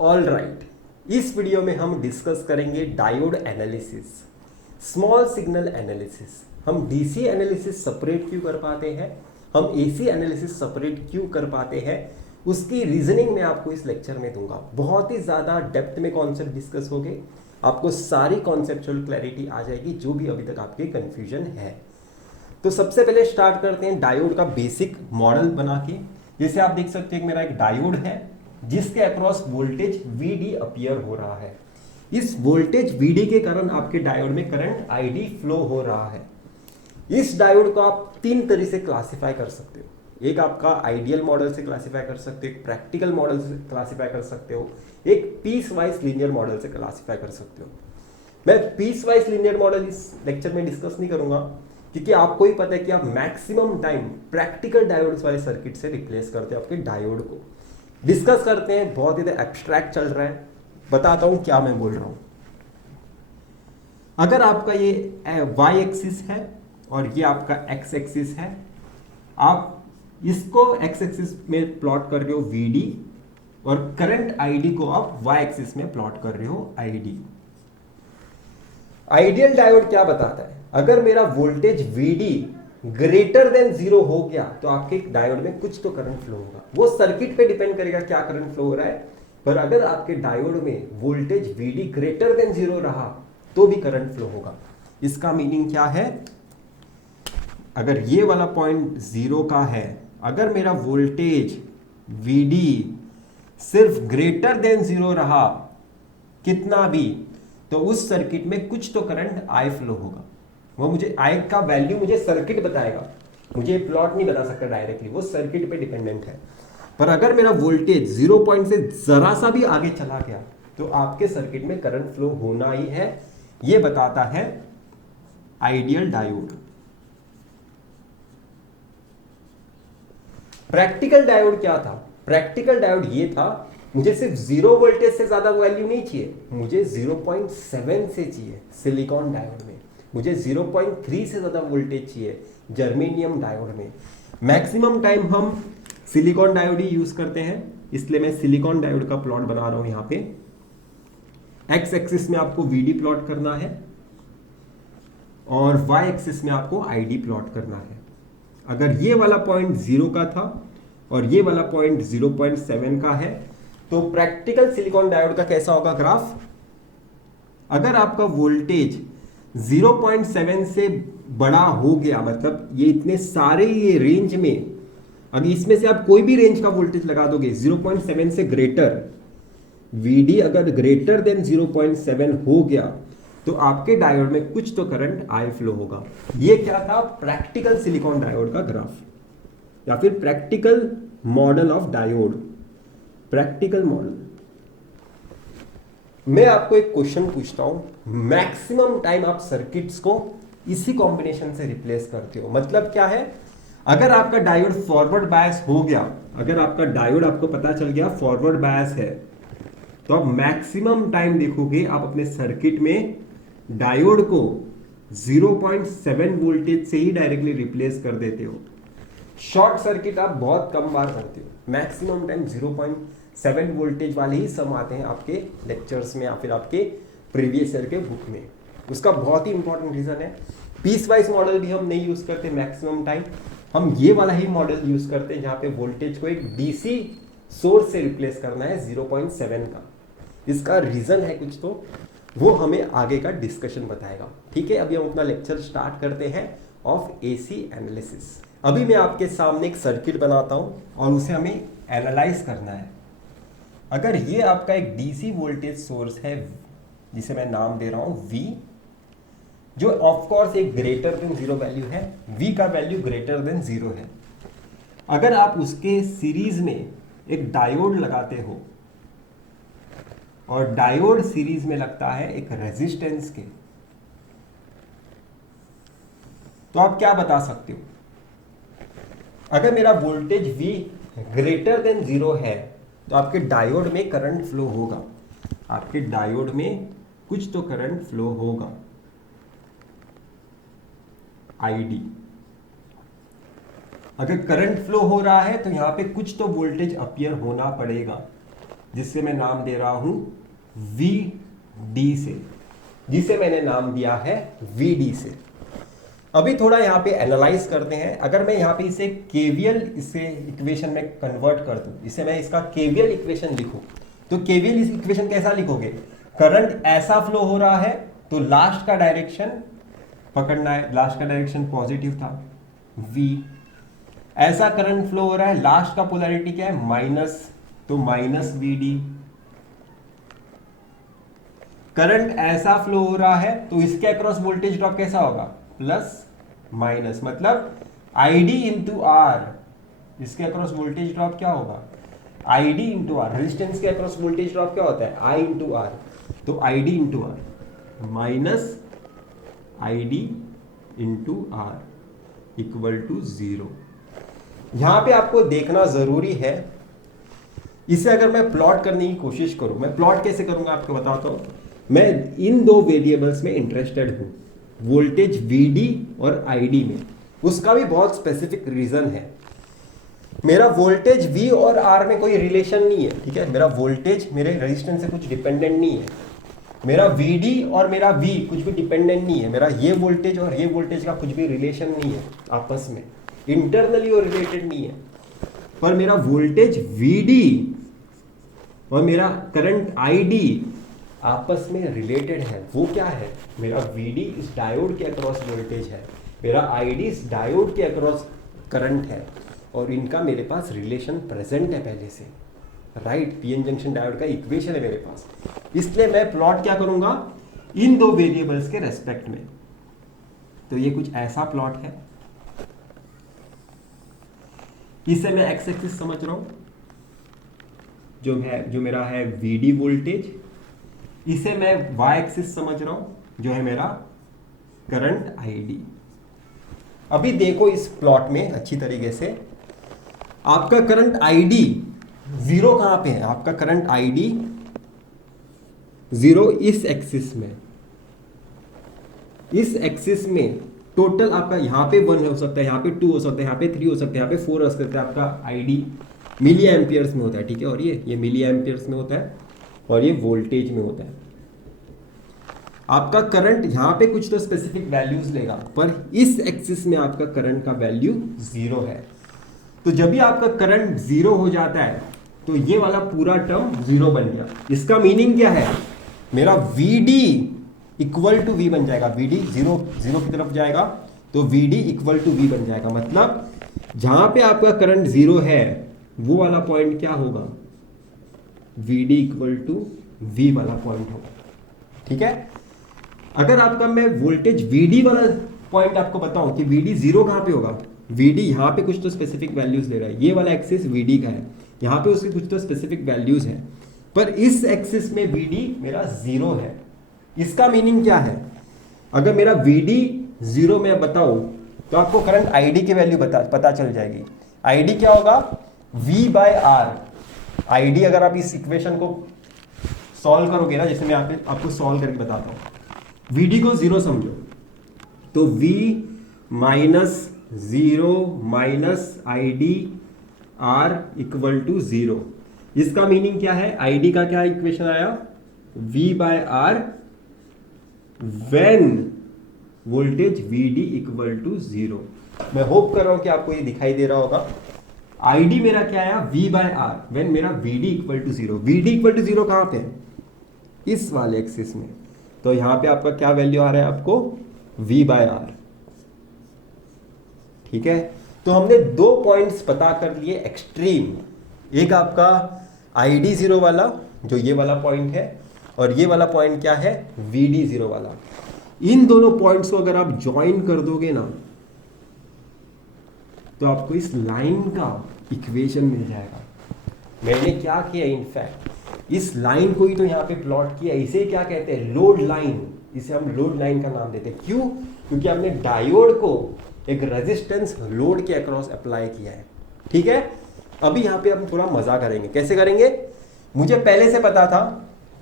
All right, इस video में हम डिस्कस करेंगे diode analysis, small signal analysis. हम डीसी एनालिसिस सेपरेट क्यों कर पाते हैं, हम एसी एनालिसिस सेपरेट क्यों कर पाते हैं, उसकी रीजनिंग मैं आपको इस लेक्चर में दूंगा। बहुत ही ज़्यादा डेप्थ में कॉन्सेप्ट डिस्कस होंगे, आपको सारी कॉन्सेप्चुअल क्लैरिटी आ जाएगी जो भी अभी तक आपके कंफ्यूजन है। तो सबसे पहले स्टार्ट करते हैं डायोड का बेसिक मॉडल बना के। जैसे आप देख सकते हैं कि मेरा एक डायोड है जिसके अक्रॉस वोल्टेज VD अपीयर हो रहा है। इस वोल्टेज VD के कारण आपके डायोड में करंट ID फ्लो हो रहा है। इस डायोड को आप तीन तरह से क्लासिफाई कर सकते हो। एक आपका आइडियल मॉडल से क्लासिफाई कर सकते हो, एक प्रैक्टिकल मॉडल से क्लासिफाई कर सकते हो, एक पीस वाइज लीनियर मॉडल से क्लासिफाई कर सकते हो। मैं पीस वाइज लीनियर मॉडल इस लेक्चर में डिस्कस नहीं करूंगा क्योंकि आपको ही पता है कि आप मैक्सिमम टाइम प्रैक्टिकल डायोड्स वाले सर्किट से रिप्लेस करते हो आपके डायोड को। डिस्कस करते हैं, बहुत ही एब्स्ट्रैक्ट चल रहा है, बताता हूं क्या मैं बोल रहा हूं। अगर आपका ये वाई एक्सिस है और ये आपका एक्स एक्सिस है, आप इसको एक्स एक्सिस में प्लॉट कर रहे हो VD और करंट ID को आप वाई एक्सिस में प्लॉट कर रहे हो ID। आइडियल डायोड क्या बताता है, अगर मेरा वोल्टेज VD ग्रेटर देन 0 हो गया तो आपके डायोड में कुछ तो करंट फ्लो होगा। वो सर्किट पे डिपेंड करेगा क्या करंट फ्लो हो रहा है, पर अगर आपके डायोड में वोल्टेज VD ग्रेटर देन 0 रहा तो भी करंट फ्लो होगा। इसका मीनिंग क्या है, अगर ये वाला पॉइंट 0 का है, अगर मेरा वोल्टेज VD सिर्फ ग्रेटर देन 0 रहा कितना भी, तो उस सर्किट में कुछ तो करंट I फ्लो होगा। वो मुझे I का वैल्यू मुझे सर्किट बताएगा, मुझे प्लॉट नहीं बता सकता डायरेक्टली, वो सर्किट पे डिपेंडेंट है। पर अगर मेरा वोल्टेज 0 पॉइंट से जरा सा भी आगे चला गया तो आपके सर्किट में करंट फ्लो होना ही है। ये बताता है आइडियल डायोड। प्रैक्टिकल डायोड क्या था, प्रैक्टिकल डायोड ये था, मुझे सिर्फ 0 वोल्टेज से ज्यादा वैल्यू नहीं चाहिए, मुझे 0.7 से चाहिए सिलिकॉन डायोड में, मुझे 0.3 से ज्यादा वोल्टेज चाहिए जर्मेनियम डायोड में। मैक्सिमम टाइम हम सिलिकॉन डायोड ही यूज करते हैं, इसलिए मैं सिलिकॉन डायोड का प्लॉट बना रहा हूं। यहां पे एक्स एक्सिस में आपको VD प्लॉट करना है और वाई एक्सिस में आपको ID प्लॉट करना है। अगर ये वाला पॉइंट 0 का था और ये वाला पॉइंट 0.7 का है तो प्रैक्टिकल सिलिकॉन डायोड का कैसा होगा ग्राफ, अगर आपका वोल्टेज 0.7 से बड़ा हो गया, मतलब ये इतने सारे ये रेंज में, अगर इसमें से आप कोई भी रेंज का वोल्टेज लगा दोगे 0.7 से ग्रेटर, VD अगर ग्रेटर देन 0.7 हो गया तो आपके डायोड में कुछ तो करंट I फ्लो होगा। ये क्या था, प्रैक्टिकल सिलिकॉन डायोड का ग्राफ या फिर practical model of diode. Practical model. मैं आपको एक क्वेश्चन पूछता हूं, मैक्सिमम टाइम आप सर्किट्स को इसी कॉम्बिनेशन से रिप्लेस करते हो, मतलब क्या है, अगर आपका डायोड फॉरवर्ड बायस हो गया, अगर आपका डायोड आपको पता चल गया फॉरवर्ड बायस है, तो आप मैक्सिमम टाइम देखोगे आप अपने सर्किट में डायोड को 0.7 वोल्टेज से ही डायरेक्टली रिप्लेस कर देते हो। शॉर्ट सर्किट आप बहुत कम बार करते हो, मैक्सिमम टाइम 0.7 वोल्टेज वाले ही सम आते हैं आपके लेक्चर्स में या फिर आपके प्रीवियस ईयर के बुक में। उसका बहुत ही इंपॉर्टेंट रीजन है, पीस वाइज मॉडल भी हम नहीं यूज करते मैक्सिमम टाइम, हम ये वाला ही मॉडल यूज करते हैं जहां पे वोल्टेज को एक डीसी सोर्स से रिप्लेस करना है 0.7 का। इसका रीजन है कुछ तो, वो हमें आगे का डिस्कशन बताएगा। ठीक है, अभी हम अपना लेक्चर स्टार्ट करते हैं ऑफ एसी एनालिसिस। अभी मैं आपके सामने एक सर्किट बनाता हूं और उसे हमें एनालाइज करना है। अगर ये आपका एक डीसी वोल्टेज सोर्स है जिसे मैं नाम दे रहा हूं V, जो ऑफ कोर्स एक ग्रेटर देन 0 वैल्यू है, V का वैल्यू ग्रेटर देन 0 है। अगर आप उसके सीरीज में एक डायोड लगाते हो और डायोड सीरीज में लगता है एक रेजिस्टेंस के, तो आप क्या बता सकते हो, अगर मेरा वोल्टेज V ग्रेटर देन 0 है तो आपके डायोड में करंट फ्लो होगा, आपके डायोड में कुछ तो करंट फ्लो होगा ID। अगर करंट फ्लो हो रहा है तो यहां पे कुछ तो वोल्टेज अपीयर होना पड़ेगा। जिससे मैं नाम दे रहा हूं VD से, जिसे मैंने नाम दिया है VD से। अभी थोड़ा यहाँ पे एनालाइज करते हैं। अगर मैं यहाँ पे इसे केवीएल इसे इक्वेशन में कन्वर्ट कर दूं, इसे मैं इसका केवीएल इक्वेशन लिखूं, तो केवीएल इस इक्वेशन कैसा लिखोगे? करंट ऐसा फ्लो हो रहा है तो लास्ट का डायरेक्शन पकड़ना है, लास्ट का डायरेक्शन पॉजिटिव था V। ऐसा करंट फ्लो हो रहा है, लास्ट का पोलैरिटी क्या है? माइनस, तो माइनस VD। करंट ऐसा फ्लो हो रहा है तो इसके अक्रॉस वोल्टेज ड्रॉप कैसा होगा? प्लस माइनस, मतलब ID इंटू आर, इसके अक्रॉस वोल्टेज ड्रॉप क्या होगा? ID into R. रेजिस्टेंस के अक्रॉस वोल्टेज ड्रॉप क्या होता है? I इंटू आर, तो ID into R minus ID into R equal to 0। यहां पे आपको देखना जरूरी है, इसे अगर मैं प्लॉट करने की कोशिश करूं, मैं प्लॉट कैसे करूंगा आपको बताता हूं। मैं इन दो वेरिएबल्स में इंटरेस्टेड हूं, वोल्टेज VD और ID में। उसका भी बहुत स्पेसिफिक रीजन है। मेरा वोल्टेज V और R में कोई रिलेशन नहीं है, ठीक है? मेरा वोल्टेज मेरे रेजिस्टेंस से कुछ डिपेंडेंट नहीं है। मेरा VD और मेरा V कुछ भी डिपेंडेंट नहीं है। मेरा ये वोल्टेज और ये वोल्टेज का कुछ भी रिलेशन नहीं है आपस में, इंटरनली और रिलेटेड नहीं है। पर मेरा वोल्टेज VD और मेरा करंट ID आपस में रिलेटेड है। वो क्या है? मेरा VD इस डायोड के अक्रॉस वोल्टेज है, मेरा ID इस डायोड के अक्रॉस करंट है, और इनका मेरे पास रिलेशन प्रेजेंट है पहले से, राइट? पीएन जंक्शन डायोड का इक्वेशन है मेरे पास। इसलिए मैं प्लॉट क्या करूंगा? इन दो वेरिएबल्स के रेस्पेक्ट में। तो ये कुछ ऐसा प्लॉट है, इसे मैं एक्स एक्सिस समझ रहा हूं, जो मेरा है VD वोल्टेज। इसे मैं वाई एक्सिस समझ रहा हूं, जो है मेरा करंट ID। अभी देखो इस प्लॉट में अच्छी तरीके से, आपका करंट ID जीरो कहां पे है? आपका करंट ID जीरो इस एक्सिस में, इस एक्सिस में टोटल आपका यहाँ पे 1 हो सकता है, यहाँ पे 2 हो सकता है, यहाँ पे 3 हो सकता है, यहाँ पे 4 हो सकता है। आपका ID मिली एम्पियर्स में होता है, ठीक है? और ये मिली एम्पियर्स में होता है, और ये वोल्टेज में होता है। आपका करंट यहाँ पे कुछ तो स्पेसिफिक वैल्यूज लेगा, पर इस एक्सिस में आपका करंट का वैल्यू 0 है। तो जब भी आपका करंट 0 हो जाता है तो ये वाला पूरा टर्म 0 बन गया। इसका मीनिंग क्या है? मेरा VD इक्वल टू V बन जाएगा। VD 0 की तरफ जाएगा तो VD इक्वल टू V बन जाएगा। मतलब जहां पे आपका करंट 0 है वो वाला पॉइंट क्या होगा? VD इक्वल टू V वाला पॉइंट होगा, ठीक है? अगर आपका मैं वोल्टेज VD वाला पॉइंट आपको बताऊं कि VD 0 कहां पे होगा? VD यहां पे कुछ तो स्पेसिफिक वैल्यूज ले रहा है, ये वाला एक्सिस VD का है, यहां पे उसकी कुछ तो स्पेसिफिक वैल्यूज है, पर इस एक्सिस में VD मेरा 0 है। इसका मीनिंग क्या है? अगर मेरा VD 0 में बताऊं तो आपको करंट ID की वैल्यू पता चल जाएगी। ID क्या होगा? V by R। ID अगर आप इस इक्वेशन को सॉल्व करोगे ना, जैसे मैं आपको सॉल्व करके बताता हूं, VD को 0 समझो तो V minus 0 minus ID R equal to 0। इसका मीनिंग क्या है? ID का क्या इक्वेशन आया? V by R when voltage VD equal to 0। मैं होप कर रहा हूं कि आपको ये दिखाई दे रहा होगा। ID मेरा क्या आया? V बाय R व्हेन मेरा VD equal to 0। VD equal to 0 कहां पे है? इस वाले एक्सिस में। तो यहां पे आपका क्या वैल्यू आ रहा है आपको? V बाय R, ठीक है? तो हमने दो पॉइंट्स पता कर लिए एक्सट्रीम। एक आपका ID 0 वाला, जो ये वाला पॉइंट है, और ये वाला पॉइंट क्या है? VD 0 वाला। इन दोनों पॉइंट्स को अगर आप ज्वाइन कर दोगे ना तो आपको इस लाइन का इक्वेशन मिल जाएगा। मैंने क्या किया? इनफैक्ट इस लाइन को ही तो यहाँ पे प्लॉट किया। इसे क्या कहते हैं? Load line. इसे हम लोड लाइन का नाम देते हैं। क्यों? क्योंकि हमने डायोड को एक रेजिस्टेंस लोड के अक्रॉस अप्लाई किया है, ठीक है? अभी यहाँ पे हम थोड़ा मजा करेंगे। कैसे करेंगे? मुझे पहले से पता था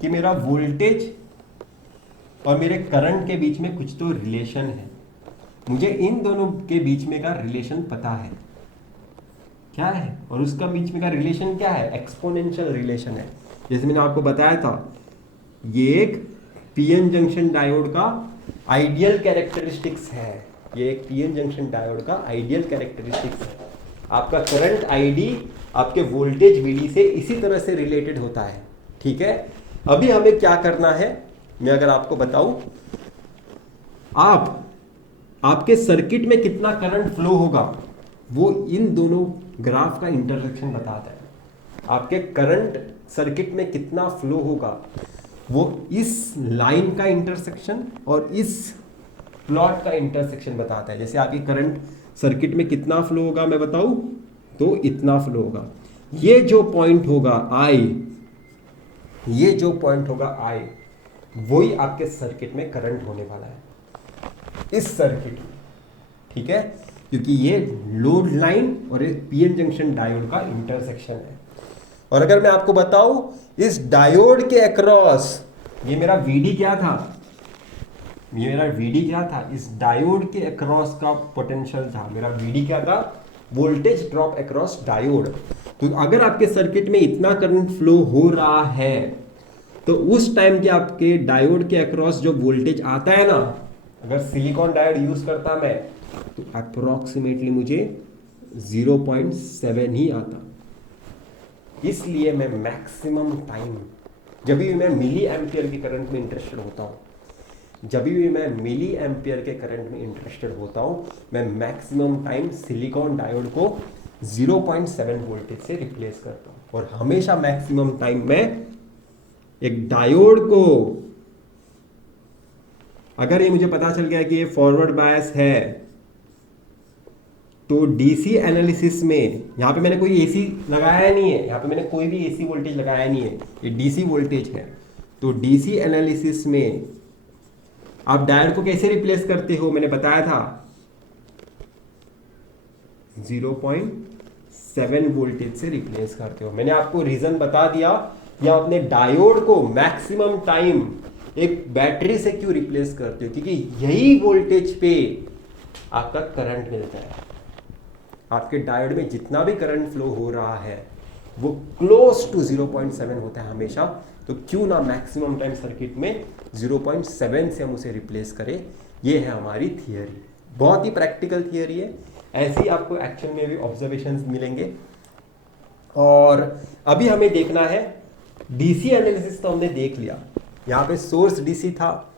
कि मेरा वोल्टेज और मेरे करंट के बीच में कुछ तो रिलेशन है। मुझे इन दोनों के बीच में का रिलेशन पता है क्या है, और उसका बीच में का रिलेशन क्या है? एक्सपोनेंशियल रिलेशन है। जैसे मैंने आपको बताया था, ये एक पीएन जंक्शन डायोड का आइडियल कैरेक्टरिस्टिक्स है। ये एक पीएन जंक्शन डायोड का आइडियल कैरेक्टरिस्टिक्स है। आपका करंट आईडी आपके वोल्टेज वीडी से इसी तरह से रिलेटेड होता है। ठीक है, अभी हमें क्या करना है, मैं अगर आपको बताऊं, आपके सर्किट में कितना करंट फ्लो होगा वो इन दोनों ग्राफ का इंटरसेक्शन बताता है। आपके करंट सर्किट में कितना फ्लो होगा वो इस लाइन का इंटरसेक्शन और इस प्लॉट का इंटरसेक्शन बताता है। जैसे आपकी करंट सर्किट में कितना फ्लो होगा मैं बताऊं तो इतना फ्लो होगा। ये जो पॉइंट होगा आई, ये जो पॉइंट होगा आई, वही आपके सर्किट में करंट होने वाला है इस सर्किट में। ठीक है, क्योंकि ये लोड लाइन और एक पीएन जंक्शन डायोड का इंटरसेक्शन है। और अगर मैं आपको बताऊं इस डायोड के अक्रॉस, ये मेरा वीडी क्या था, ये मेरा वीडी क्या था, इस डायोड के अक्रॉस का पोटेंशियल था। मेरा वीडी क्या था, वोल्टेज ड्रॉप अक्रॉस डायोड। तो अगर आपके सर्किट में इतना करंट फ्लो हो रहा है तो उस टाइम के आपके डायोड के अक्रॉस जो वोल्टेज आता है ना, अगर सिलिकॉन डायोड यूज करता मैं तो अप्रोक्सीमेटली मुझे 0.7 ही आता। इसलिए मैं मैक्सिमम टाइम, जब भी मैं मिली एम्पियर के करंट में इंटरेस्टेड होता हूँ, जब भी मैं मिली एम्पियर के करंट में इंटरेस्टेड होता हूँ, मैं मैक्सिमम टाइम सिलिकॉन डायोड को 0.7 वोल्टेज से रिप्लेस करता हूँ। और हमेशा मैक्सिमम टाइम में एक डायोड को, अगर ये मुझे पता चल गया कि ये फॉरवर्ड बायस है, तो डीसी एनालिसिस में, यहां पे मैंने कोई एसी लगाया नहीं है, यहां पे मैंने कोई भी एसी वोल्टेज लगाया नहीं है, ये डीसी वोल्टेज है। तो डीसी एनालिसिस में आप डायोड को कैसे रिप्लेस करते हो, मैंने बताया था 0.7 वोल्टेज से रिप्लेस करते हो। मैंने आपको रीजन बता दिया, या अपने डायोड को मैक्सिमम टाइम एक बैटरी से क्यों रिप्लेस करते हो, क्योंकि यही वोल्टेज पे आपका करंट मिलता है। आपके डायोड में जितना भी करंट फ्लो हो रहा है वो क्लोज टू 0.7 होता है हमेशा। तो क्यों ना मैक्सिमम टाइम सर्किट में 0.7 से हम उसे रिप्लेस करें। ये है हमारी थियरी, बहुत ही प्रैक्टिकल थियरी है। ऐसी आपको एक्शन में भी ऑब्जर्वेशंस मिलेंगे। और अभी हमें देखना है डीसी एनालिसिस, तो हमने देख लिया, यहाँ पे सोर्स डीसी था,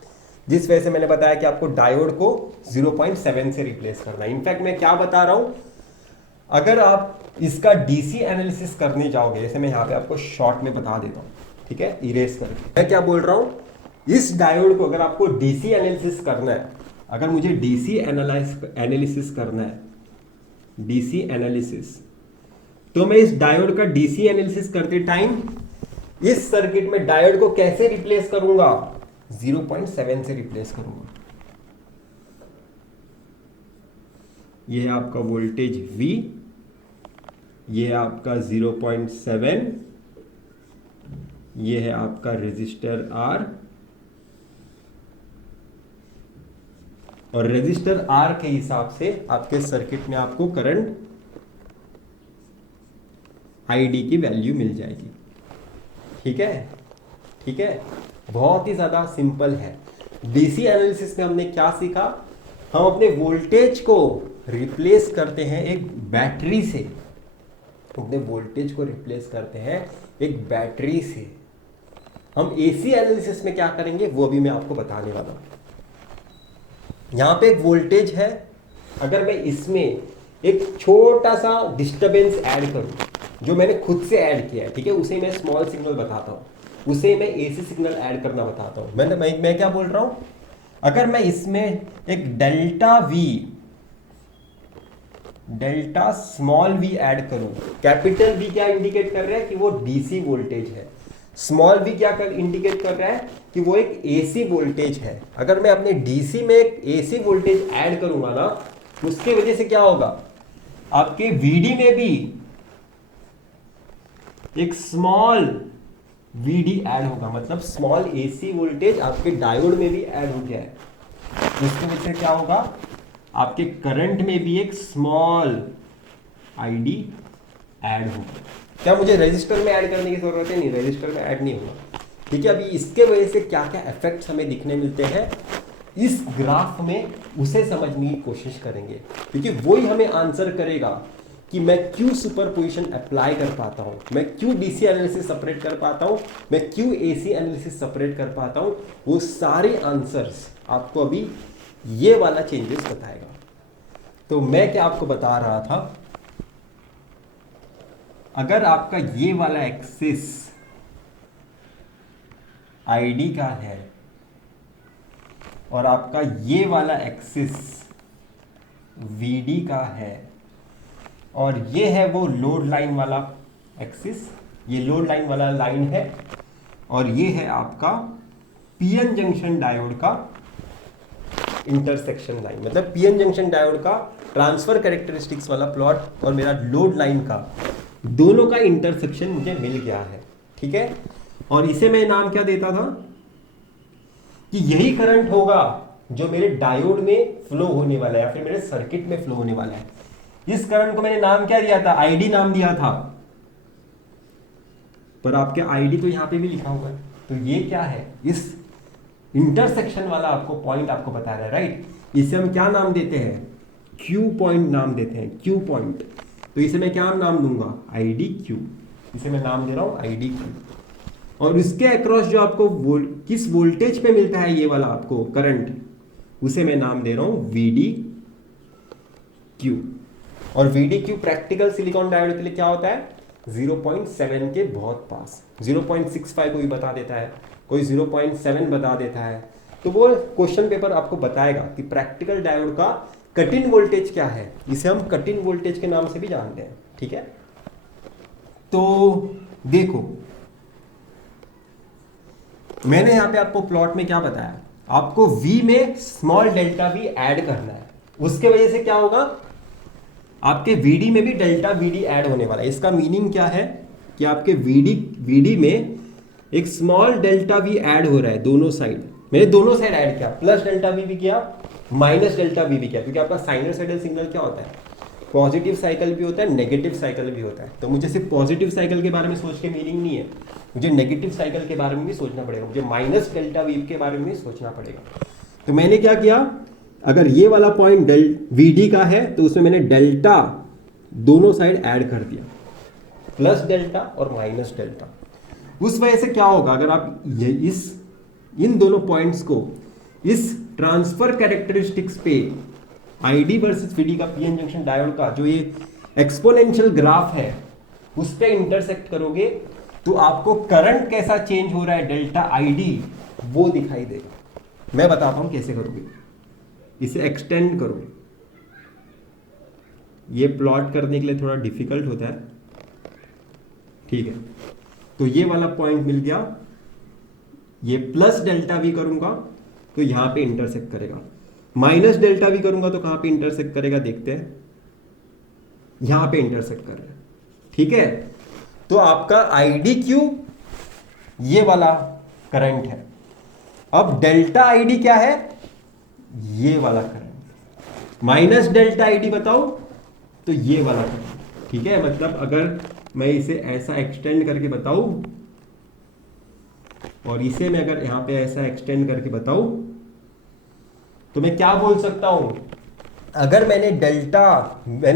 जिस वजह से मैंने बताया कि आपको डायोड को 0.7 से रिप्लेस करना है। इनफैक्ट मैं क्या बता रहा हूं, अगर आप इसका डीसी एनालिसिस करने जाओगे, जैसे मैं यहाँ पे आपको शॉर्ट में बता देता हूँ, ठीक है, इरेज करके, मैं क्या बोल रहा हूँ, इस डायोड को अगर आपको डीसी एनालिसिस करना है, अगर मुझे डीसी एनालिसिस करना है, डीसी एनालिसिस, तो मैं इस डायोड का डीसी एनालिसिस करते टाइम इस सर्किट में डायोड को कैसे रिप्लेस करूंगा, 0.7 से रिप्लेस करूंगा। ये है आपका वोल्टेज V, ये है आपका 0.7, ये है आपका रेजिस्टर R, और रेजिस्टर R के हिसाब से आपके सर्किट में आपको करंट ID की वैल्यू मिल जाएगी। ठीक है, ठीक है, बहुत ही ज्यादा सिंपल है। डीसी एनालिसिस में हमने क्या सीखा, हम अपने वोल्टेज को रिप्लेस करते हैं एक बैटरी से, अपने वोल्टेज को रिप्लेस करते हैं एक बैटरी से। हम एसी एनालिसिस में क्या करेंगे वो अभी मैं आपको बताने वाला हूं। यहां पे एक वोल्टेज है, अगर मैं इसमें एक छोटा सा डिस्टरबेंस ऐड करूं, जो मैंने खुद से ऐड किया है, ठीक है, उसे मैं स्मॉल सिग्नल बताता हूं, उसे मैं एसी सिग्नल ऐड करना बताता हूं। मैं क्या बोल रहा हूं, अगर मैं इसमें एक डेल्टा स्मॉल वी ऐड करूं, कैपिटल वी क्या इंडिकेट कर रहा है कि वो डीसी वोल्टेज है, स्मॉल वी क्या इंडिकेट कर रहा है कि वो एक एसी वोल्टेज है। अगर मैं अपने डीसी में एक एसी वोल्टेज ऐड करूंगा ना, उसके वजह से क्या होगा, आपके वीडी में भी एक स्मॉल वीडी ऐड होगा, मतलब स्मॉल एसी वोल्टेज आपके डायोड में भी ऐड हो गया है। इसकी वजह से क्या होगा, आपके करंट में भी एक स्मॉल आईडी ऐड होगा। क्या मुझे रजिस्टर में ऐड करने की जरूरत है? नहीं, रजिस्टर में ऐड नहीं होगा। ठीक है, अभी इसके वजह से क्या क्या इफेक्ट्स हमें दिखने मिलते हैं इस ग्राफ में, उसे समझने की कोशिश करेंगे, क्योंकि वही हमें आंसर करेगा कि मैं क्यों सुपरपोजिशन अप्लाई कर पाता हूं, मैं क्यों डीसी एनालिसिस सेपरेट कर पाता हूं, मैं क्यों एसी एनालिसिस सेपरेट कर पाता हूं। वो सारे आंसर्स आपको अभी ये वाला चेंजेस बताएगा। तो मैं क्या आपको बता रहा था, अगर आपका ये वाला एक्सिस आईडी का है और आपका ये वाला एक्सिस वीडी का है और ये है वो लोड लाइन वाला एक्सिस, ये लोड लाइन वाला लाइन है और ये है आपका पीएन जंक्शन डायोड का इंटरसेक्शन लाइन, मतलब पीएन जंक्शन डायोड का ट्रांसफर कैरेक्टरिस्टिक्स वाला प्लॉट और मेरा लोड लाइन का, दोनों का इंटरसेक्शन मुझे मिल गया है। ठीक है, और इसे मैं नाम क्या देता था कि यही करंट होगा जो मेरे डायोड में फ्लो होने वाला है या फिर मेरे सर्किट में फ्लो होने वाला है। इस करंट को मैंने नाम क्या दिया था? आईडी नाम दिया था, पर आपके आईडी तो यहां पे भी लिखा हुआ है। तो ये क्या है? इस इंटरसेक्शन वाला आपको पॉइंट आपको बता रहा है, राइट। इसे हम क्या नाम देते हैं? क्यू पॉइंट नाम देते हैं, क्यू पॉइंट। तो इसे मैं क्या नाम दूंगा? ID Q. इसे मैं नाम दे रहा हूं आईडी क्यू। और इसके अक्रॉस जो आपको किस वोल्टेज पे मिलता है ये वाला आपको करंट, उसे मैं नाम दे रहा हूं वीडी क्यू। और VD Q practical silicon diode के लिए क्या होता है? 0.7 के बहुत पास। 0.65 कोई बता देता है, कोई 0.7 बता देता है। तो वो क्वेश्चन पेपर आपको बताएगा कि प्रैक्टिकल डायोड का कट इन वोल्टेज क्या है। इसे हम कट इन वोल्टेज के नाम से भी जानते हैं। ठीक है, तो देखो मैंने यहां पे आपको प्लॉट में क्या बताया, आपको V में स्मॉल डेल्टा V ऐड करना है। उसके वजह से क्या होगा? आपके VD में भी डेल्टा VD ऐड होने वाला है। इसका मीनिंग क्या है कि आपके VD में एक स्मॉल डेल्टा V ऐड हो रहा है दोनों साइड। मैंने दोनों साइड ऐड किया, प्लस डेल्टा V भी किया, माइनस डेल्टा V भी किया, क्योंकि आपका साइनोसॉइडल सिग्नल क्या होता है? पॉजिटिव साइकिल भी होता है, नेगेटिव साइकिल भी होता है। तो मुझे सिर्फ पॉजिटिव साइकिल के बारे में सोच के मीनिंग नहीं है, मुझे नेगेटिव साइकिल के बारे में भी सोचना पड़ेगा, मुझे माइनस डेल्टा V के बारे में भी सोचना पड़ेगा। तो मैंने क्या किया, अगर ये वाला पॉइंट VD का है तो उसमें मैंने डेल्टा दोनों साइड ऐड कर दिया, प्लस डेल्टा और माइनस डेल्टा। उस वजह से क्या होगा, अगर आप ये इन दोनों पॉइंट्स को इस ट्रांसफर कैरेक्टरिस्टिक्स पे आईडी वर्सेस वीडी का पीएन जंक्शन डायोड का जो ये एक्सपोनेंशियल ग्राफ है उस पे इंटरसेक्ट करोगे तो आपको करंट कैसा चेंज हो रहा है डेल्टा आईडी वो दिखाई देगा। मैं बताता हूं कैसे करोगे। इसे एक्सटेंड करो, ये प्लॉट करने के लिए थोड़ा डिफिकल्ट होता है। ठीक है, तो ये वाला पॉइंट मिल गया, ये प्लस डेल्टा वी करूंगा तो यहां पे इंटरसेक्ट करेगा, माइनस डेल्टा वी करूंगा तो कहां पे इंटरसेक्ट करेगा देखते हैं, यहां पे इंटरसेक्ट करेगा। ठीक है, तो आपका आईडी क्यू ये वाला करंट है। अब डेल्टा आईडी क्या है? ये वाला करंट। माइनस डेल्टा आईडी बताओ तो ये वाला करंट। ठीक है, मतलब अगर मैं इसे ऐसा एक्सटेंड करके बताऊं और इसे मैं अगर यहां पे ऐसा एक्सटेंड करके बताऊं तो मैं क्या बोल सकता हूं, अगर मैंने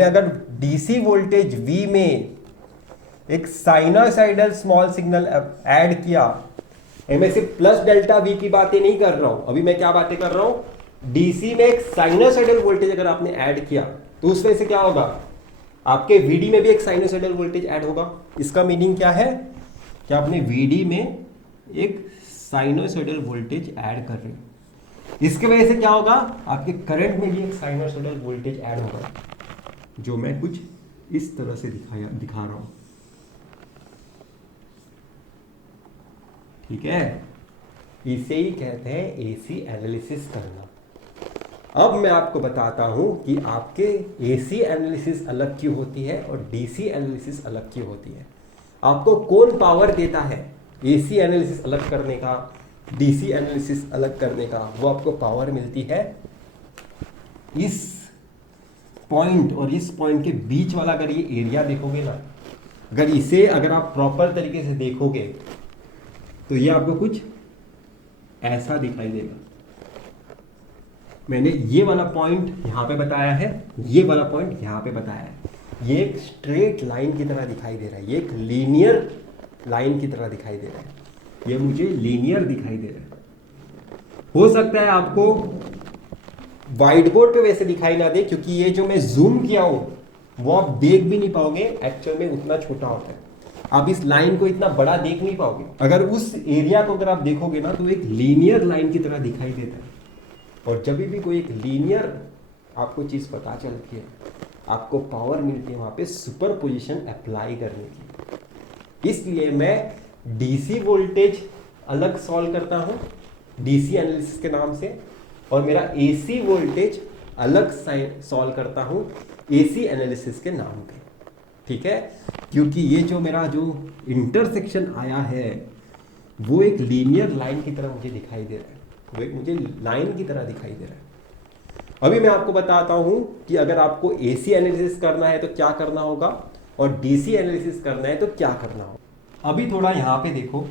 अगर डीसी वोल्टेज V में एक साइनोसाइडल स्मॉल सिग्नल ऐड किया, मैं सिर्फ प्लस डेल्टा V की बातें नहीं कर रहा हूं, अभी मैं क्या बातें कर रहा हूं, डीसी में एक साइनोसाइडल वोल्टेज अगर आपने ऐड किया तो उस वजह से क्या होगा, आपके VD में भी एक साइनोसाइडल वोल्टेज ऐड होगा। इसका मीनिंग क्या है कि आपने VD में एक साइनोसाइडल वोल्टेज ऐड कर रहे हो। इसके वजह से क्या होगा, आपके करंट में भी एक साइनोसाइडल वोल्टेज ऐड होगा, जो मैं कुछ इस तरह से दिखा रहा हूं। ठीक है, इसे ही कहते हैं एसी एनालिसिस करना। अब मैं आपको बताता हूं कि आपके एसी एनालिसिस अलग क्यों होती है और डीसी एनालिसिस अलग क्यों होती है। आपको कौन पावर देता है एसी एनालिसिस अलग करने का, डीसी एनालिसिस अलग करने का? वो आपको पावर मिलती है इस पॉइंट और इस पॉइंट के बीच वाला, अगर ये एरिया देखोगे ना अगर आप प्रॉपर तरीके से देखोगे तो ये आपको कुछ ऐसा दिखाई देगा। मैंने ये वाला पॉइंट यहां पे बताया है, ये वाला पॉइंट यहां पे बताया है। ये एक स्ट्रेट लाइन की तरह दिखाई दे रहा है, ये एक लीनियर लाइन की तरह दिखाई दे रहा है, ये मुझे लीनियर दिखाई दे रहा है। हो सकता है आपको व्हाइट बोर्ड पे वैसे दिखाई ना दे, क्योंकि ये जो मैं जूम किया हूं वो आप देख भी नहीं पाओगे, एक्चुअल में उतना छोटा होता है, आप इस लाइन को इतना बड़ा देख नहीं पाओगे। अगर उस एरिया को अगर आप देखोगे ना तो एक लीनियर लाइन की तरह दिखाई देता है। और जब भी कोई एक लीनियर आपको चीज पता चलती है, आपको पावर मिलती है वहां पे सुपरपोजिशन अप्लाई करने की। इसलिए मैं डीसी वोल्टेज अलग सॉल्व करता हूं डीसी एनालिसिस के नाम से, और मेरा एसी वोल्टेज अलग सॉल्व करता हूं एसी एनालिसिस के नाम पे। ठीक है, क्योंकि ये जो मेरा जो इंटरसेक्शन आया है वो एक लीनियर लाइन की तरह मुझे दिखाई दे रहा है, वो एक मुझे लाइन की तरह दिखाई दे रहा है। अभी मैं आपको बताता हूं कि अगर आपको एसी एनालिसिस करना है तो क्या करना होगा, और डीसी एनालिसिस करना है तो क्या करना होगा। अभी थोड़ा यहां पे देखो,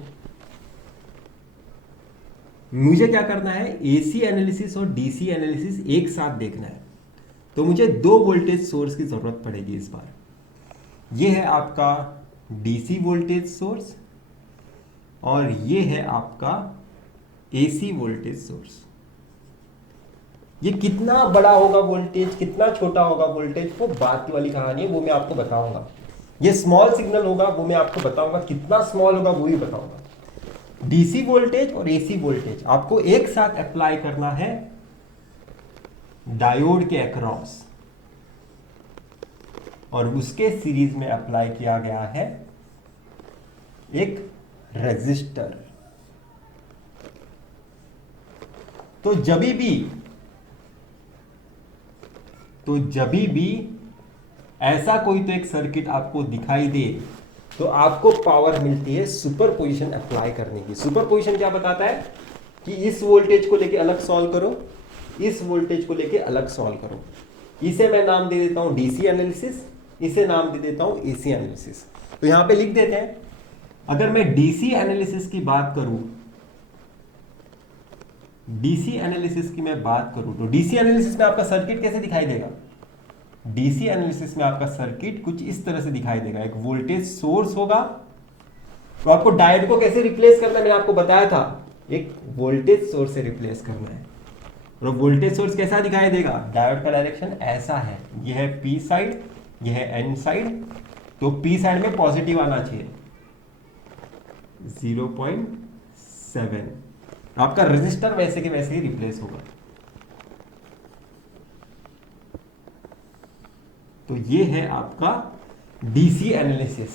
मुझे क्या करना है, एसी एनालिसिस और डीसी एनालिसिस एक साथ देखना है, तो मुझे दो वोल्टेज सोर्स की जरूरत पड़ेगी इस बार। ये है आपका डीसी वोल्टेज सोर्स और ये है आपका एसी वोल्टेज सोर्स। ये कितना बड़ा होगा वोल्टेज, कितना छोटा होगा वोल्टेज, वो बात की वाली कहानी है, वो मैं आपको बताऊंगा। ये स्मॉल सिग्नल होगा वो मैं आपको बताऊंगा, कितना स्मॉल होगा वो भी बताऊंगा। डीसी वोल्टेज और एसी वोल्टेज आपको एक साथ अप्लाई करना है डायोड के अक्रॉस, और उसके सीरीज में अप्लाई किया गया है एक रेजिस्टर। तो जभी भी ऐसा कोई तो एक सर्किट आपको दिखाई दे तो आपको पावर मिलती है सुपरपोजिशन अप्लाई करने की। सुपरपोजिशन क्या बताता है कि इस वोल्टेज को लेके अलग सॉल्व करो, इस वोल्टेज को लेके अलग सॉल्व करो। इसे मैं नाम दे देता हूं डीसी एनालिसिस, इसे नाम दे देता हूं एसी एनालिसिस। तो यहां पे लिख देते हैं, अगर मैं डीसी एनालिसिस की बात करूं, डीसी एनालिसिस की मैं बात करूं तो डीसी एनालिसिस में आपका सर्किट कैसे दिखाई देगा, डीसी एनालिसिस में आपका सर्किट कुछ इस तरह से दिखाई देगा। एक वोल्टेज सोर्स होगा, तो आपको डायोड को कैसे रिप्लेस करना है मैंने आपको बताया था, एक वोल्टेज सोर्स से रिप्लेस करना है। और वोल्टेज सोर्स कैसा दिखाई देगा, डायोड का डायरेक्शन ऐसा है, यह है पी साइड, यह है एन साइड, तो पी साइड में पॉजिटिव आना चाहिए 0.7। आपका रेजिस्टर वैसे के वैसे ही रिप्लेस होगा। तो ये है आपका डीसी एनालिसिस,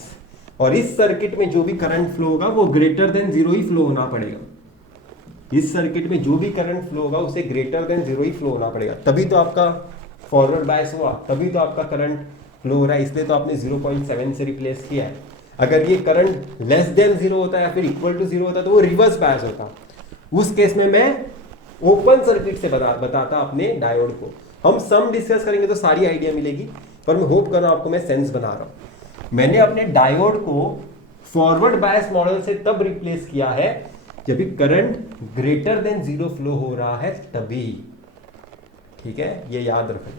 और इस सर्किट में जो भी करंट फ्लो होगा वो ग्रेटर देन जीरो ही फ्लो होना पड़ेगा। इस सर्किट में जो भी करंट फ्लो होगा उसे ग्रेटर देन जीरो ही फ्लो होना पड़ेगा, तभी तो आपका फॉरवर्ड बायस हुआ, तभी तो आपका करंट फ्लो हो रहा है, इसलिए तो आपने 0.7 से रिप्लेस किया है। अगर ये करंट लेस देन जीरो होता है या फिर इक्वल टू जीरो होता तो वो रिवर्स बायस होता। उस केस में मैं ओपन सर्किट से बताता अपने डायोड को। हम सम डिस्कस करेंगे तो सारी आइडिया मिलेगी, पर मैं होप कर रहा हूं आपको मैं सेंस बना रहा हूं। मैंने अपने डायोड को फॉरवर्ड बायस मॉडल से तब रिप्लेस किया है जब भी current greater than zero flow हो रहा है तभी। ठीक है, ये याद रखना।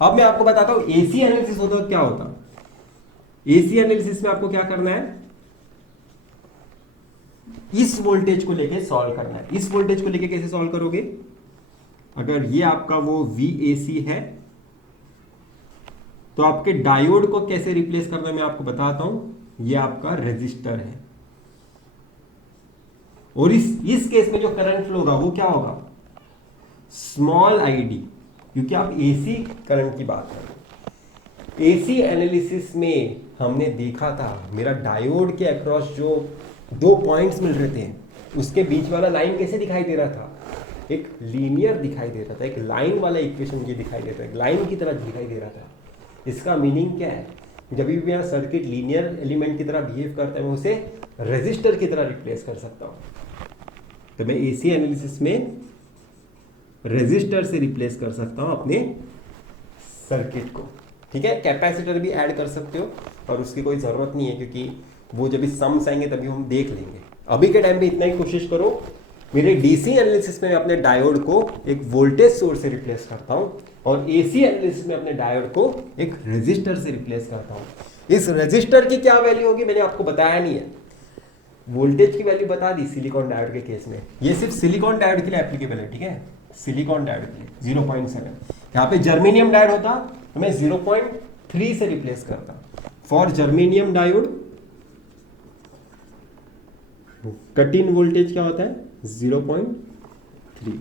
अब मैं आपको बताता हूं एसी एनालिसिस होता है क्या होता। एसी एनालिसिस में आपको क्या करना है, इस वोल्टेज को लेके सॉल्व करना है। इस वोल्टेज को लेके कैसे सॉल्व करोगे, अगर ये आपका वो VAC है तो आपके डायोड को कैसे रिप्लेस करना है मैं आपको बताता हूं। ये आपका रेजिस्टर है, और इस केस में जो करंट फ्लो होगा वो क्या होगा, स्मॉल ID, क्योंकि आप AC करंट की बात कर रहे हो। AC एनालिसिस में हमने देखा था मेरा डायोड के अक्रॉस जो दो पॉइंट्स मिल रहे थे उसके बीच वाला लाइन कैसे दिखाई दे रहा था, एक लीनियर दिखाई दे रहा था, एक लाइन वाला इक्वेशन मुझे दिखाई देता है, एक लाइन की तरह दिखाई दे रहा था। इसका मीनिंग क्या है, जब भी मेरा सर्किट लीनियर एलिमेंट की तरह बिहेव करता है मैं उसे रेजिस्टर की तरह रिप्लेस कर सकता हूं। तो मैं एसी एनालिसिस में रेजिस्टर से रिप्लेस कर सकता हूं अपने सर्किट को। ठीक है, कैपेसिटर भी ऐड कर सकते हो और उसकी कोई ज़रूरत नहीं है, क्योंकि वो जब भी सम्स आएंगे तभी हम देख लेंगे। अभी के टाइम पे इतना ही कोशिश करो। मेरे डीसी एनालिसिस में मैं अपने डायोड को एक वोल्टेज सोर्स से रिप्लेस करता हूँ और एसी एनालिसिस में अपने डायोड को एक रेजिस्टर से रिप्लेस करता हूँ। इस रेजिस्टर की क्या वैल्यू होगी मैंने आपको बताया नहीं है, वोल्टेज की वैल्यू बता दी सिलिकॉन डायोड के केस में। ये सिर्फ सिलिकॉन डायोड के लिए एप्लीकेबल है, ठीक है, सिलिकॉन डायोड के लिए 0.7। यहाँ पे जर्मेनियम डायोड होता तो मैं 0.3 से रिप्लेस करता। For germanium diode cut in voltage क्या होता है 0.3,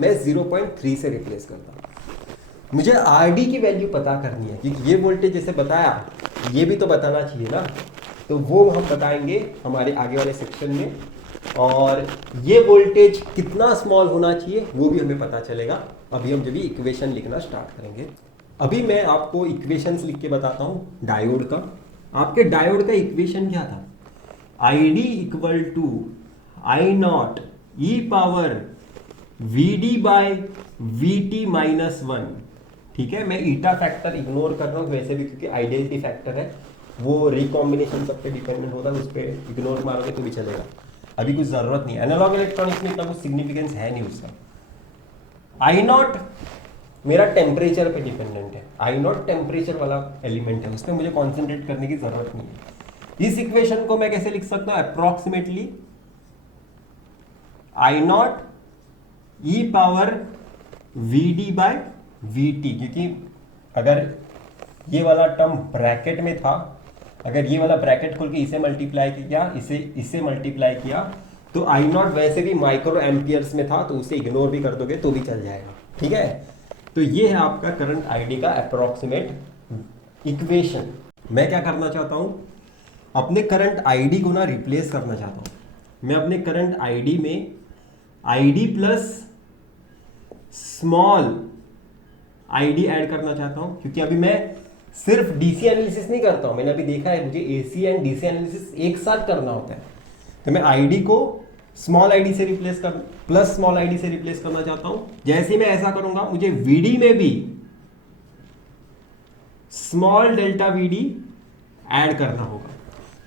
मैं 0.3 से रिप्लेस करता। मुझे आरडी की वैल्यू पता करनी है, क्योंकि ये वोल्टेज जैसे बताया ये भी तो बताना चाहिए ना, तो वो हम बताएंगे हमारे आगे वाले सेक्शन में। और ये वोल्टेज कितना स्मॉल होना चाहिए वो भी हमें पता चलेगा अभी हम जब भी इक्वेशन लिखना स्टार्ट करेंगे। अभी मैं आपको इक्वेशंस लिख के बताता हूँ डायोड का। आपके डायोड का इक्वेशन क्या था, I D equal to I naught e power V D by V T minus 1। ठीक है, मैं ईटा फैक्टर इग्नोर कर रहा हूँ वैसे भी, क्योंकि आइडेंटिटी फैक्टर है, वो रिकॉम्बिनेशन सब पे डिपेंडेंट होता है, उस पर इग्नोर मारोगे तो भी चलेगा, अभी कुछ जरूरत नहीं। एनालॉग इलेक्ट्रॉनिक्स में इतना कुछ सिग्निफिकेंस है नहीं उसका। आई नॉट मेरा टेम्परेचर पे डिपेंडेंट है, आई नॉट टेम्परेचर वाला एलिमेंट है, उस पर मुझे कॉन्सेंट्रेट करने की जरूरत नहीं है। इस इक्वेशन को मैं कैसे लिख सकता हूं, approximately I naught e power V D by V T, क्योंकि अगर ये वाला टर्म ब्रैकेट में था, अगर ये वाला ब्रैकेट खोल के इसे मल्टीप्लाई किया, इसे मल्टीप्लाई किया, तो आई नॉट वैसे भी माइक्रो एम्पियर्स में था, तो उसे इग्नोर भी कर दोगे तो भी चल जाएगा। ठीक है, तो ये है आपका करंट आईडी का अप्रोक्सीमेट इक्वेशन। मैं क्या करना चाहता हूं, अपने करंट आईडी को ना रिप्लेस करना चाहता हूं। मैं अपने करंट आईडी में ID plus small ID add करना चाहता हूं, क्योंकि अभी मैं सिर्फ डीसी एनालिसिस नहीं करता हूं, मैंने अभी देखा है मुझे एसी एंड डीसी एनालिसिस एक साथ करना होता है। तो मैं आईडी को स्मॉल आईडी से रिप्लेस कर प्लस स्मॉल आईडी से रिप्लेस करना चाहता हूं। जैसे मैं ऐसा करूंगा मुझे वीडी में भी स्मॉल डेल्टा वीडी ऐड करना होगा।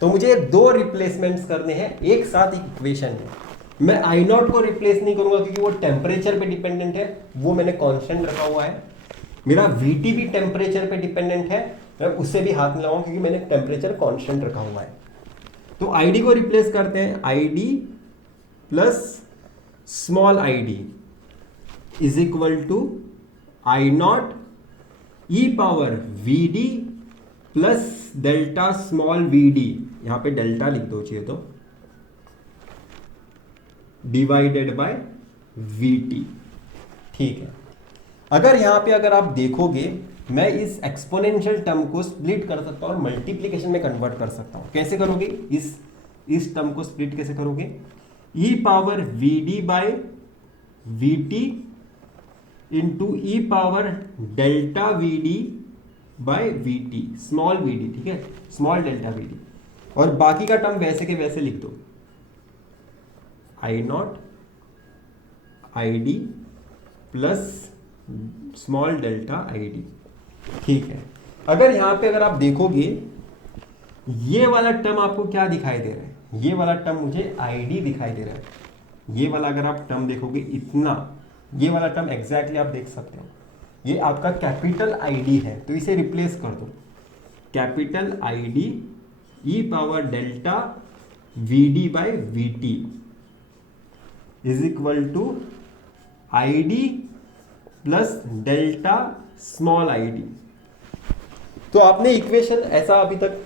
तो मुझे दो रिप्लेसमेंट्स करने हैं एक साथ इक्वेशन में। मैं आई नॉट को रिप्लेस नहीं करूंगा क्योंकि वो टेम्परेचर पे डिपेंडेंट है, वो मैंने कांस्टेंट रखा हुआ है। मेरा वीटी भी टेम्परेचर पे डिपेंडेंट है, मैं उससे भी हाथ मिलाऊंगा क्योंकि मैंने टेम्परेचर कांस्टेंट रखा हुआ है। तो आईडी को रिप्लेस करते हैं, ID plus small ID is equal to I naught e power V D plus delta small V D, यहां पे डेल्टा लिख दो चाहिए तो, डिवाइडेड बाय वी टी। ठीक है, अगर यहां पे अगर आप देखोगे मैं इस एक्सपोनेंशियल टर्म को स्प्लिट कर सकता हूं और मल्टीप्लीकेशन में कन्वर्ट कर सकता हूं। कैसे करोगे, इस टर्म को स्प्लिट कैसे करोगे, e power V D by V T into e power delta V D by V T, small V D. ठीक है, स्मॉल डेल्टा वी डी, और बाकी का टर्म वैसे के वैसे लिख दो, I naught I D plus small delta I D. ठीक है, अगर यहां पे अगर आप देखोगे ये वाला टर्म आपको क्या दिखाई दे रहा है, ये वाला टर्म मुझे आईडी दिखाई दे रहा है। ये वाला अगर आप टर्म देखोगे इतना, ये वाला टर्म एग्जैक्टली आप देख सकते हो, ये आपका कैपिटल आईडी है, तो इसे रिप्लेस कर दो, capital ID e power delta V D by V T is equal to ID plus delta small ID. तो आपने इक्वेशन ऐसा अभी तक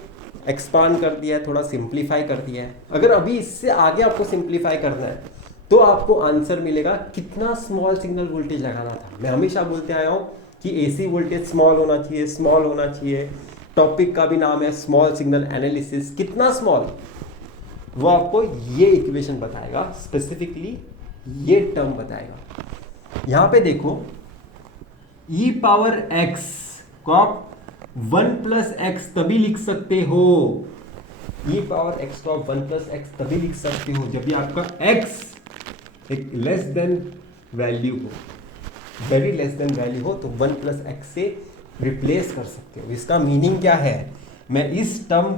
एक्सपांड कर दिया है, थोड़ा सिंप्लीफाई कर दिया है। अगर अभी इससे आगे आपको सिंप्लीफाई करना है तो आपको आंसर मिलेगा कितना स्मॉल सिग्नल वोल्टेज लगाना था। मैं हमेशा बोलते आया हूं कि एसी वोल्टेज स्मॉल होना चाहिए, स्मॉल होना चाहिए। टॉपिक का भी नाम है स्मॉल सिग्नल एनालिसिस। कितना स्मॉल, वो आपको ये इक्वेशन बताएगा, स्पेसिफिकली ये टर्म बताएगा। यहां पे देखो ई पावर एक्स को आप 1 प्लस एक्स तभी लिख सकते हो, ई पावर एक्स को आप 1 प्लस एक्स तभी लिख सकते हो जब भी आपका एक्स एक लेस देन वैल्यू हो, वेरी लेस देन वैल्यू हो, तो 1 प्लस एक्स से रिप्लेस कर सकते हो। इसका मीनिंग क्या है, मैं इस टर्म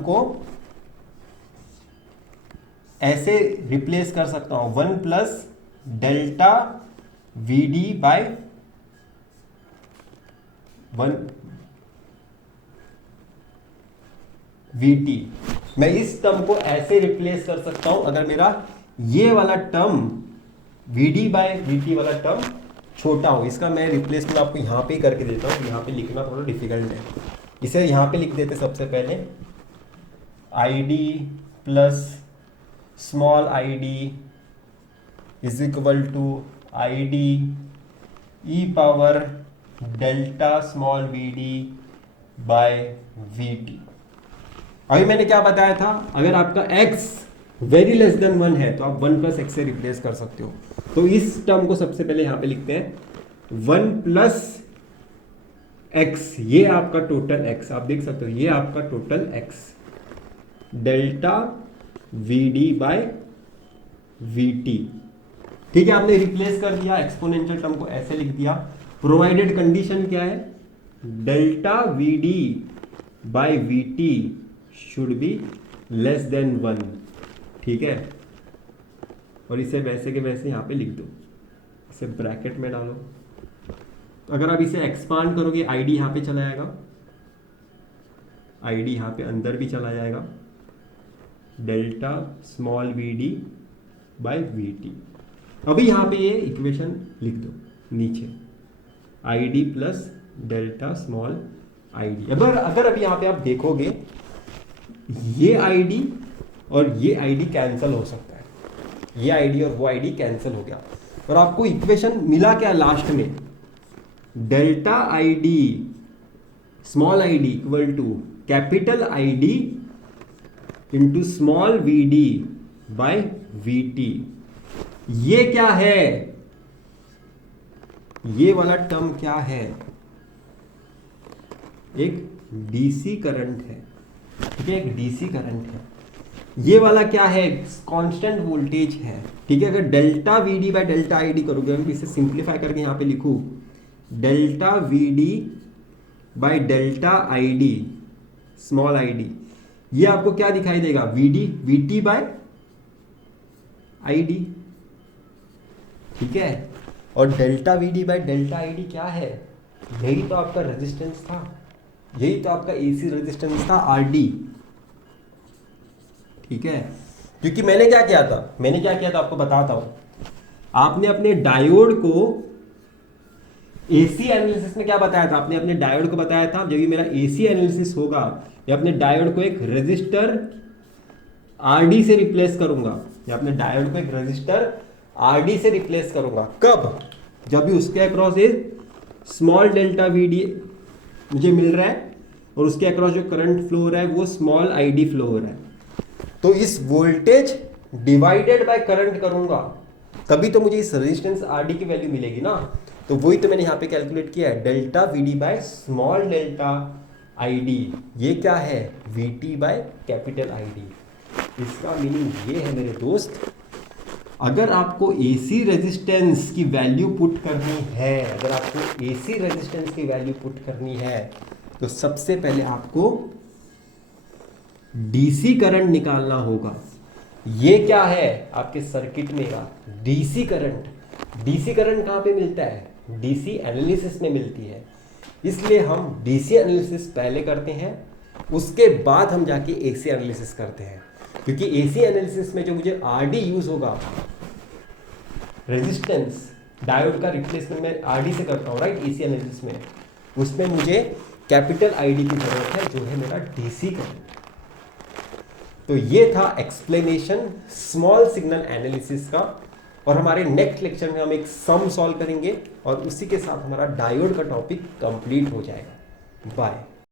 को ऐसे रिप्लेस कर सकता हूं, 1 plus delta V D by 1 V T. मैं इस टर्म को ऐसे रिप्लेस कर सकता हूं अगर मेरा ये वाला term V D by V T वाला टर्म छोटा हो। इसका मैं रिप्लेसमेंट आपको यहां पे ही करके देता हूं, यहां पे लिखना थोड़ा डिफिकल्ट है। इसे यहां पे लिख देते सबसे पहले, I D plus small I D is equal to I D e power delta small V D by V T. अभी मैंने क्या बताया था, अगर आपका x वेरी लेस देन 1 है तो आप 1 प्लस एक्स से रिप्लेस कर सकते हो। तो इस टर्म को सबसे पहले यहां पे लिखते हैं, 1 प्लस एक्स, ये आपका टोटल x, आप देख सकते हो ये आपका total x, delta V D by V T. ठीक है, आपने रिप्लेस कर दिया, एक्सपोनेंशियल टर्म को ऐसे लिख दिया। प्रोवाइडेड कंडीशन क्या है, delta V D by V T should be less than 1। ठीक है, और इसे वैसे के वैसे यहां पे लिख दो, इसे ब्रैकेट में डालो। अगर आप इसे एक्सपांड करोगे, आईडी यहां पे चला जाएगा, आईडी यहां पे अंदर भी चला जाएगा, delta small V D by V T. अभी यहां पे ये इक्वेशन लिख दो नीचे, I D plus delta small I D. अगर अभी यहां पे आप देखोगे, ये आईडी और ये आईडी कैंसिल हो सकता है, ये आईडी और वो आईडी कैंसिल हो गया, और आपको इक्वेशन मिला क्या लास्ट में, delta ID small ID equal to capital ID into small V D by V T. ये क्या है, ये वाला टर्म क्या है, एक डीसी करंट है। ठीक है, एक डीसी करंट है। ये वाला क्या है, कांस्टेंट वोल्टेज है। ठीक है, अगर delta V D by delta I D करोगे, अगर इसे सिंप्लीफाई करके यहां पे लिखूं, delta V D by delta I D small I D, ये आपको क्या दिखाई देगा, V D V T by I D. ठीक है, और delta V D by delta I D क्या है, यही तो आपका रेजिस्टेंस था, यही तो आपका एसी रेजिस्टेंस था आर डी। ठीक है, क्योंकि मैंने क्या किया था आपको बताता हूं। आपने अपने डायोड को एसी एनालिसिस में क्या बताया था, आपने अपने डायोड को बताया था, जब भी मेरा एसी एनालिसिस होगा, या अपने डायोड को एक रेजिस्टर आरडी से रिप्लेस करूंगा, या अपने डायोड को एक रेजिस्टर आरडी से रिप्लेस करूंगा। कब, जब भी उसके अक्रॉस एक स्मॉल डेल्टा वीडी मुझे मिल रहा है, और उसके अक्रॉस जो करंट फ्लो हो रहा है वो स्मॉल आईडी फ्लो हो रहा है। तो इस वोल्टेज डिवाइडेड बाय करंट करूंगा, तभी तो मुझे इस रेजिस्टेंस आरडी की वैल्यू मिलेगी ना। तो वही तो मैंने यहां पे कैलकुलेट किया है, delta VD by small delta ID, ये क्या है, वीटी बाय कैपिटल आईडी। इसका मीनिंग ये है मेरे दोस्त, अगर आपको एसी रेजिस्टेंस की वैल्यू पुट करनी है, अगर आपको एसी रेजिस्टेंस की वैल्यू पुट करनी है, तो सबसे पहले आपको डीसी करंट निकालना होगा। ये क्या है आपके सर्किट में का डीसी करंट। डीसी करंट कहां पे मिलता है, डीसी एनालिसिस में मिलती है। इसलिए हम डीसी एनालिसिस पहले करते हैं, उसके बाद हम जाके एसी एनालिसिस करते हैं। क्योंकि एसी एनालिसिस में जो मुझे आरडी यूज होगा, रेजिस्टेंस डायोड का रिप्लेसमेंट मैं आरडी से करता हूँ, राइट, एसी एनालिसिस में, उसमें मुझे कैपिटल आईडी की जरूरत है, जो है मेरा डीसी करंट। तो ये था एक्सप्लेनेशन स्मॉल सिग्नल एनालिसिस का, और हमारे नेक्स्ट लेक्चर में हम एक सम सॉल्व करेंगे, और उसी के साथ हमारा डायोड का टॉपिक कंप्लीट हो जाएगा। बाय।